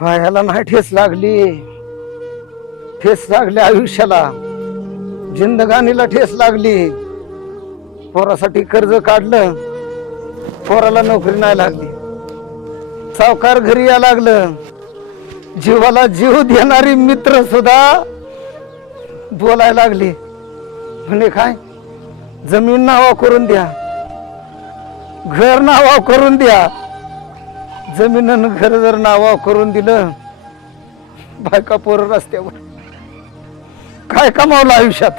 पायाला नाही ठेस लागली. ठेस लागली आयुष्याला. जिंदगानीला ठेस लागली. पोरासाठी कर्ज काढलं. पोराला नोकरी नाही लागली. सावकार घरी या लागलं. जीवाला जीव देणारी मित्र सुद्धा बोलायला लागली. म्हणे काय? जमीन नावा करून द्या. घर नावा करून द्या. जमीन घर जर नावा करून दिलं बायका पोरं रस्त्यावर. काय कमावलं आयुष्यात?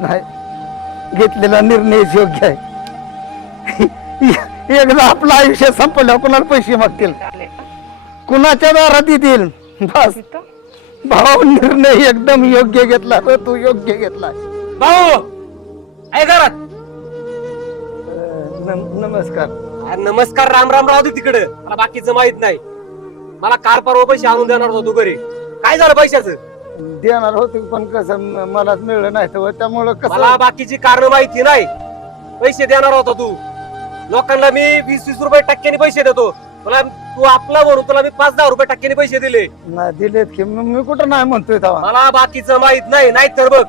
नाही घेतलेला निर्णय योग्य आहे. एकदा आपलं आयुष्य संपल्यावर कुणाला पैसे मागतील? कुणाच्या दारात येतील? बस. भाऊ निर्णय एकदम योग्य घेतला तू योग्य घेतला. भाऊ नम- नमस्कार. अरे नमस्कार राम राम राहू दे तिकडे. मला बाकीचं माहीत नाही. मला कार परवा पैसे आणून देणार होतो तू घरी. काय झालं पैशाचं? देणार होते पण कसं म- मलाच मिळलं नाही. तर त्यामुळं मला कसं बाकीची कारण माहिती नाही. पैसे देणार होता तू. लोकांना मी वीस वीस रुपये टक्क्याने पैसे देतो. तुला तू आपला म्हणून तुला मी पाच दहा रुपये टक्क्याने पैसे दिले. नाही दिलेत की. मग मी कुठं नाही म्हणतोय तेव्हा? मला बाकीचं माहीत नाही. नाही तर बघ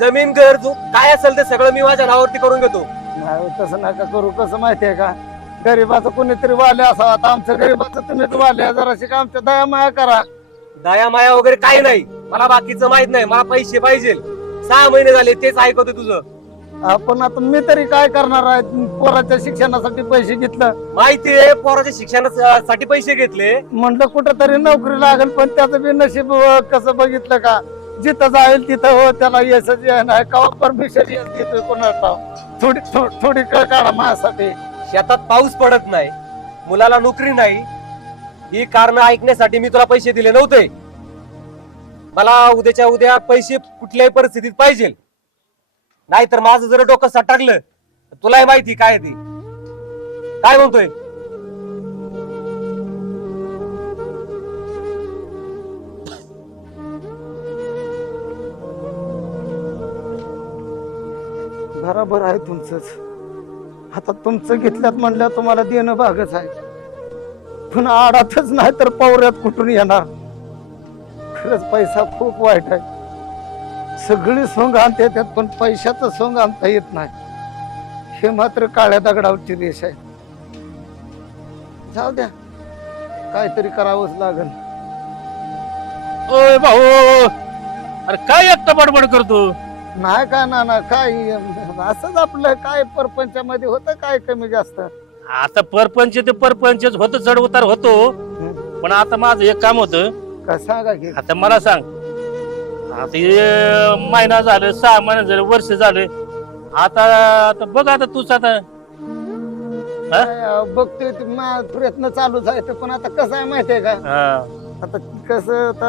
जमीन घर जो काय असेल ते सगळं मी माझ्या नावावरती करून घेतो. नाही तसं नका करू. कसं माहितीये का? गरीबाचं कोणीतरी वाले असावं. आता आमचं गरीबाचं तुम्हीच वाले जराशी का आमच्या दया माया करा. दया माया वगैरे काही नाही. मला बाकीचं माहीत नाही. मला पैसे पाहिजे. सहा महिने झाले तेच ऐकवते तुझं. आपण आता मी तरी काय करणार आहे? पोराच्या शिक्षणासाठी पैसे घेतलं. माहितीये पोराच्या शिक्षणासाठी पैसे घेतले. म्हणलं कुठं तरी नोकरी लागेल पण त्याचं बी नशीब अं, कसं बघितलं का? जिथं जाईल तिथं हो त्याला यशच नाही का परमिशन यश देतोय कोणाला? थोडी थो- थोडी कळ काढा माझ्यासाठी. शेतात पाऊस पडत नाही मुलाला नोकरी नाही ही कारण ऐकण्यासाठी मी तुला पैसे दिले नव्हते. मला उद्याच्या उद्या पैसे कुठल्याही परिस्थितीत पाहिजे. नाहीतर माझं जर डोकं सटाकलं तर तुलाही माहिती काय ती. काय म्हणतोय? बरोबर आहे तुमचंच. आता तुमचं घेतल्यात म्हणलं तुम्हाला देणं भागच आहे. पण आडातच नाही तर पवऱ्यात कुठून येणार? खरंच पैसा खूप वाईट आहे. सगळी सोंग आणता येतात पण पैशाचं सोंग आणता येत नाही. हे मात्र काळ्या दगडावरची देश आहे. जाऊ द्या. काहीतरी करावंच लागेल. ओय भाऊ अरे काय एकटा बडबड करतो? नाही का ना ना काय असंच आपलं काय परपंचामध्ये होतं काय कमी जास्त? आता परपंच ते परपंचच होत चढ उतार होतो. पण आता माझं एक काम होतं. का सांगा की? आता मला सांग. आता हे महिना झालं सहा महिना झालं वर्ष झालं. आता आता बघ आता तूच आता. काय, अं, बघतोय ते मा- प्रयत्न चालूच ते पण आता कसं आहे माहितीये का? हा. आता कसं आता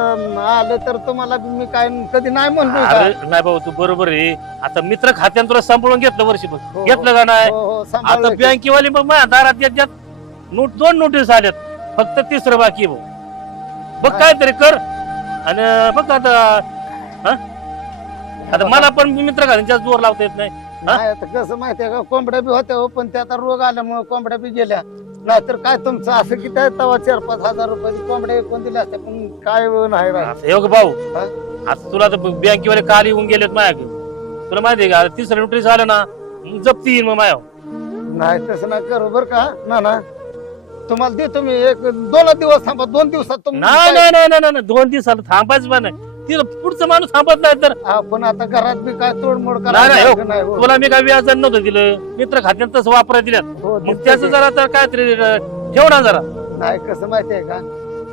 आलं तर तुम्हाला मी काय कधी नाही म्हणलो अरे नाही भाऊ तू बरोबर आहे. आता मित्र खात्यानं तुला सांभाळून घेतलं वर्षी हो, हो. घेतलं का नाही? हो हो आता की. बँकेवाली मग माझ्या दारात येतात नोट दोन नोटीस आल्यात. फक्त तिसरं बाकी आहे भाऊ. बघ काहीतरी कर. आणि बघ आता हा? आता मला पण मित्र घालून जोर लावता येत नाही. नाही आता कसं माहितीये का? कोंबड्या बी होत्या हो पण ते आता रोग आल्यामुळे कोंबड्या बी गेल्या. नाहीतर काय तुमचं असं किती आहे तेव्हा चार पाच हजार रुपये कोंबड्या एकूण दिल्या असत्या पण काय नाही हे बघ भाऊ. हा? आता तुला तर बँकेवाले काल येऊन गेलेत माझ्याकडे तुला माहिती आहे का? आता तिसरं नोटीस आलं ना मग जप्ती येईल मग माझ्या नाही तसं नाही करू बर का. ना ना. तुम्हाला देतो मी एक दोन दिवस थांबा दोन दिवसात तुम नाही नाही नाही नाही नाही दोन दिवसाला थांबायचं पण नाही. तिला पुढचा माणूस थांबत नाही तर. आपण आता घरात बी काय तोडमोड नाही, नाही, करायला हो. नाही हो. तुला मी काय व्याज नव्हतं दिलं. मित्र खात्यात तसं वापरायला दिल्यात. हो, मग त्याचं. जरा तर काहीतरी अं, ठेव ना जरा. नाही कसं माहितीये का?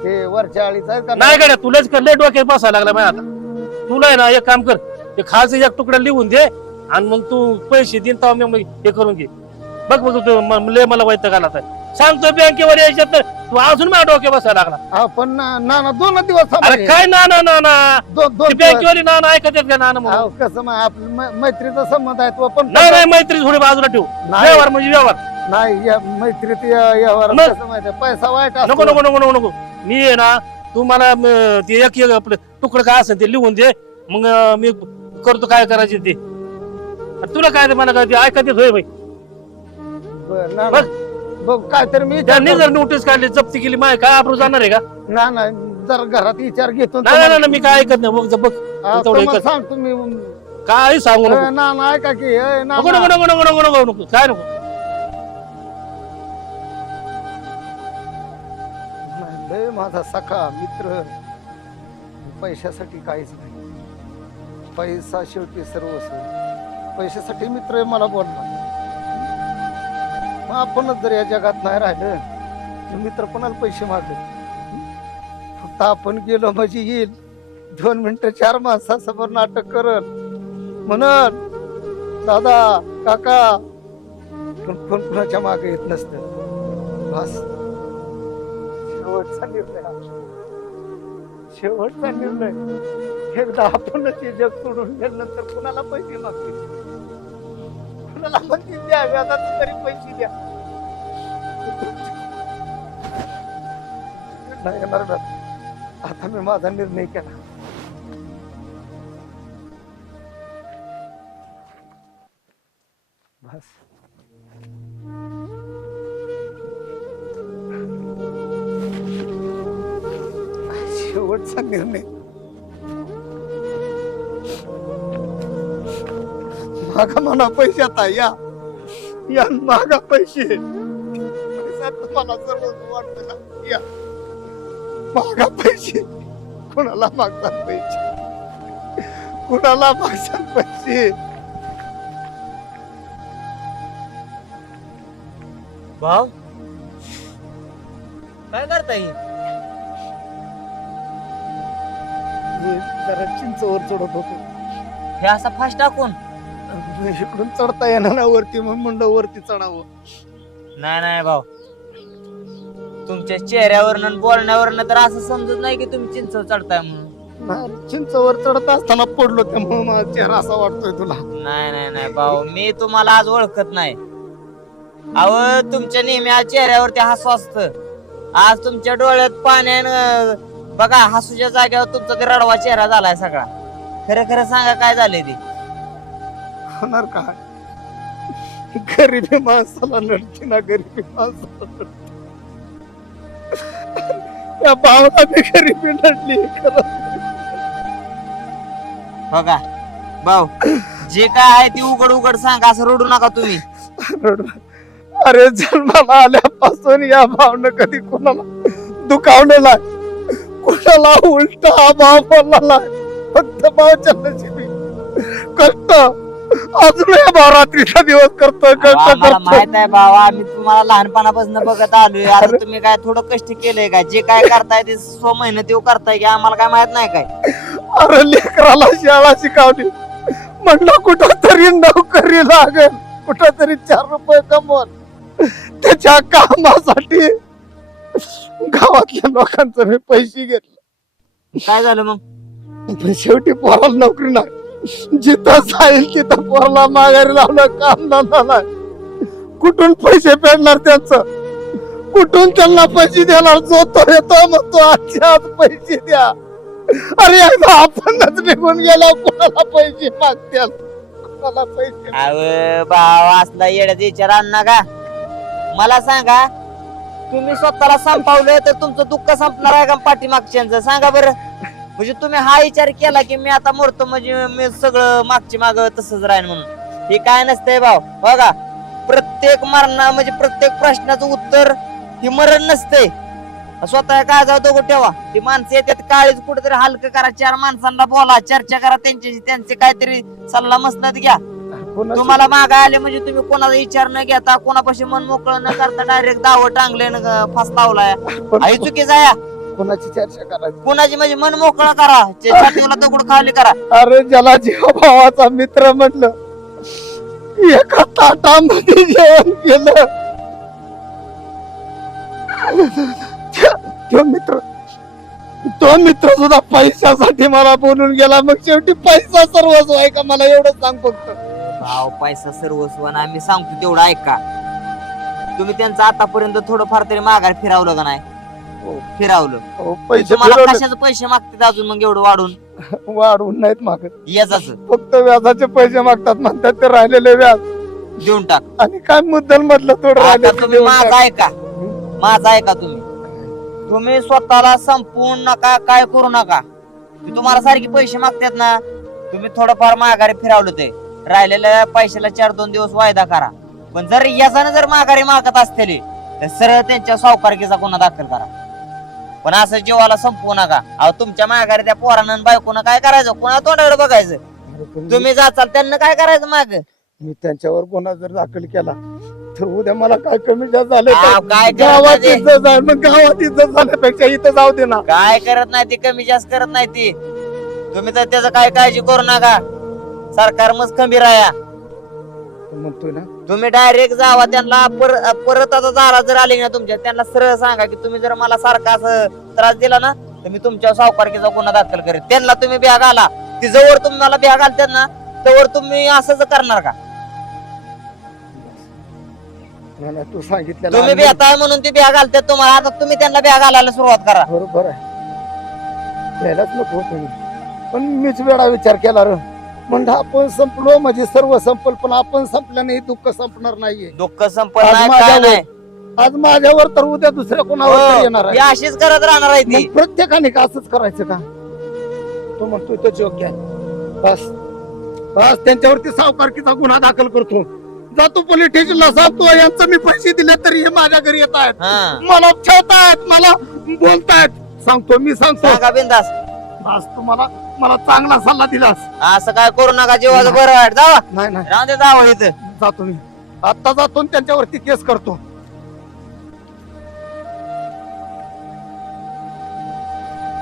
ते वरच्या आळीच आहे का? नाही गड्या तुलाच कर. लय डोक्यात बसायला लागला माझ्या आता तुला आहे ना एक काम कर. ते खास एक तुकडा लिहून दे आणि मग तू पैसे देईन तेव्हा मी मग हे करून घे. बघ बघ तू म- लय मला वैताग आला आता. सांगतो बँकेवर यायच्यात तर तू अजून माझ्या डोक्यात बसायला लागला पण ना ना ना, दोन दिवस थांबा अरे की. काय ना ना ना ना दोन ती दोन दिवस. बँकेवाली ना ना ऐकत येत का ना ना म्हणून? अहो, कसं आपलं मै- मैत्रीचा संबंध आहे तो पण नाही नाही मैत्री थोडी बाजूला ठेवू नाही. व्यवहार म्हणजे व्यवहार नाही या मैत्रीत या- यावर मग? कसं माहितीये पैसा वाईट असतो. नको नको नको नको नको मी आहे ना तू मला म, ते एक एक आपलं तुकडं काय असेल ते लिहून दे मग अं, मी करतो काय करायचे ते तुला काय ते मला काय ते ऐकत येत होय बाई बरं, ना, बघ. ना. बघ काहीतरी मी त्यांनी जर नोटीस काढली जप्ती केली माय काय आपण जाणार आहे का? ना ना जर घरात विचार घेतो नाही नाही, नाही मी काय ऐकत नाही. बघ बघ हा, तेवढं तुम्हाला एकच. सांगतो मी. काय सांगू नको? ना ना ऐका की ए, ना नको ना. नको नको नको नको नको नको काय नको? लय माझा सखा मित्र. पैशासाठी काहीच नाही. पैसा शेवटी सर्वस्व पैशासाठी मित्र आहे मला बोलला मग आपणच जर या जगात नाही राहिलं तर मित्र कोणाला पैसे मागत फक्त आपण गेलो म्हणजे येईल. दोन मिनिटं चार माणसासमोर नाटक करत म्हणत दादा काका. पण कोण कुणाच्या मागे येत नसतं. बस. शेवटचा निर्णय. शेवटचा निर्णय. एकदा आपणच हे जग सोडून गेल्यानंतर कुणाला पैसे मागतील? कुणाला म्हणतील द्या व्याजाचे तरी पैसे द्या. नाही येणार ना. आता मी माझा निर्णय केला. बस. शेवटचा निर्णय. मागा म्हणा पैसे आता या. या मागा पैसे. पैसा तुम्हाला सर्व वाटतं ना. या. मागा पैसे. कोणाला मागतात पैसे? कोणाला मागतात पैसे? भाऊ? काय करता येईल जरा चिंचवर चढत होतो. हे असा फास्ट टाकून? इकडून चढता येणार ना वरती म्हणून म्हणलं वरती चढावं. नाही नाही भाऊ. तुमच्या चेहऱ्यावरनं बोलण्यावरनं तर असं समजत नाही की तुम्ही चिंच चढताय म्हणून. नाही, चिंचवर चढत असताना पडलो त्यामुळे माझा चेहरा असा वाटतोय तुला. नाही नाही नाही भाऊ. मी तुम्हाला आज ओळखत नाही. अहो तुमच्या नेहमी आज चेहऱ्यावरती हसू असत. आज तुमच्या डोळ्यात पाण्यानं बघा हसूच्या जागेवर तुमचा ते रडवा चेहरा झालाय सगळा. खरं खरं सांगा काय झालंय ते? होणार काय गरिबी माणसाला नडते ना गरिबी माणसाला भावना बी गरिबी नडली बघा भाऊ जे काय आहे ते उघड उघड सांगा असं रडू नका तुम्ही. रडू. अरे जन्माला आल्यापासून या भावना कधी कोणाला दुखावलेला. कोणाला उलटा भाव बोलला फक्त भावच्या नशिबी. कष्ट. अजून या भाव रात्रीचा दिवस करतोय आम्हाला करतोय. माहीत आहे बाबा आम्ही तुम्हाला लहानपणापासून बघत आलोय. आता तुम्ही काय थोडं कष्ट केलंय का? जे काय करताय ते स्व मेहनत करताय की आम्हाला काय माहीत नाही काय? अरे लेकराला शाळा शिकवली. म्हणलं कुठं तरी नोकरी लागेल. कुठं तरी चार रुपये कमवल. त्याच्या कामासाठी गावातल्या लोकांचं मी पैसे घेतले. काय झालं मग? पण शेवटी पोराला नोकरी नाही. जिथं जाईल तिथं पोरला माघारी लावलं काम धंदा नाही. कुठून पैसे फेडणार त्यांचं? कुठून त्यांना पैसे देणार? जो तो येतो मग तो आजच्या आज पैसे द्या. अरे एकदा आपणच निघून गेला कोणाला पैसे मागत्याल कोणाला पैसे अरे भाव असला येड्याचा विचार आण का मला सांगा तुम्ही स्वतःला संपवलं तर तुमचं दुःख संपणार आहे का पाठीमागच्यांचं? सांगा बरं. म्हणजे तुम्ही हा विचार केला की मी आता मरतो म्हणजे मी सगळं मागची माग तसंच राहीन म्हणून. हे काय नसतंय भाव बघा प्रत्येक मरणा म्हणजे प्रत्येक प्रश्नाचं उत्तर हे मरण नसतंय. स्वतः काय जाऊ दोघं ठेवा. ती माणसं येतात काळीच कुठेतरी हलकं करा चार माणसांना बोला चर्चा करा त्यांच्याशी त्यांचे काहीतरी सल्ला मसलत घ्या. तुम्हाला मागा आले म्हणजे तुम्ही कोणाचा विचार न घेता कोणापाशी मन मोकळं न करता डायरेक्ट दावं टांगले पण आई चुकीचा आहे कोणाची चर्चा करायची? कोणाची? म्हणजे मन मोकळं करा. चे- छातीला दगड खाली करा. अरे ज्याला जीव भावाचा मित्र म्हणलं एका ताटामध्ये जेवण केलं. तो मित्र तो मित्र सुद्धा पैशासाठी मला बोलून गेला. मग शेवटी पैसा सर्वस्व आहे का? मला एवढं सांग फक्त. भाव पैसा सर्वस्व आणि आम्ही सांगतो तेवढं ऐका. तुम्ही त्यांचं आतापर्यंत थोडंफार तरी माघार फिरावलं का नाही. फिरावलं. अहो, पैसे तुम्हाला फिरवले. कशाचे पैसे मागतात अजून मग एवढं वाढून? वाढवून नाहीत मागत. याच फक्त व्याजाचे पैसे मागतात म्हणतात ते राहिलेले व्याज. देऊन टाक. आणि काय मुद्दल मधलं थोडं आता तुम्ही माझा. ऐका. माझा ऐका तुम्ही. तुम्ही स्वतःला संपवून नका काय करू नका. ते तुम्हाला सारखे पैसे मागतात ना तुम्ही थोडंफार माघारी फिरावलं ते. राहिलेल्या पैशाला चार दोन दिवस वायदा करा. पण जर याच्यानं जर माघारी मागत असतील तर सरळ त्यांच्या सावकारकीचा गुन्हा दाखल करा. पण असं जीवाला संपवू नका. अहो तुमच्या माघारी त्या पोरानं आणि बायकोनं काय करायचं? कोणा तोंडाकडे बघायचं? अरे पण तुम्ही जाचाल त्यांना काय करायचं माग? मी त्यांच्यावर गुन्हा जर दाखल केला तर उद्या मला काय कमी जास्त झालं काय करत गावात नाही ते? इज्जत जाईल मग गावात इज्जत झाल्यापेक्षा इथं जाऊ दे ना. काय करत नाही ती? कमी जास्त करत नाही ती. तुम्ही तर त्याचं काय काळजी करू नका. सरकार मस्त खंबीर आहे. म्हणतोय ना. तुम्ही डायरेक्ट जावा त्यांना पर- परत आता दारा जर आली ना तुमच्या त्यांना सरळ सांगा की तुम्ही जर मला सारखा असं त्रास दिला ना तर मी तुमच्या सावकारकीचा गुन्हा दाखल करेन. त्यांना तुम्ही बॅग आला ती जवळ तुम्ही मला बॅग आलतात ना तवर तुम्ही असंच करणार का? नाही, नाही, तू सांगितलं तुम्ही बी आता म्हणून ती बॅग आलतात तुम्हाला. आता तुम्ही त्यांना बॅग घालायला सुरुवात करा. बरोबर आहे. नको मी. पण मीच वेळा विचार केला र. म्हणजे आपण संपलो म्हणजे सर्व संपल पण आपण संपल्याने दुःख संपणार नाहीये. दुःख संपत आज काय नाही. आज माझ्यावर तर उद्या दुसऱ्या कोणावर तरी येणार हो, आहे. ही अशीच करत राहणार आहे ती. मग प्रत्येकाने का असंच करायचं का? तो म्हणतोय तो योग्य आहे. बस. बस त्यांच्यावरती सावकारकीचा गुन्हा दाखल करतो. जातो पोलीस स्टेशनला सांगतो यांचं मी पैसे दिले तरी हे माझ्या घरी येत आहेत. हा. मला ठेवतायत मला बोलतायत. सांगतो मी सांगतो. सांगा बिंदास. बस तुम्हाला मला चांगला सल्ला दिलास. असं काय करू नका जीवाचं बरं जावा. नाही नाही. दे जावं इथं. जातो मी. आता जातो आणि त्यांच्यावरती केस करतो.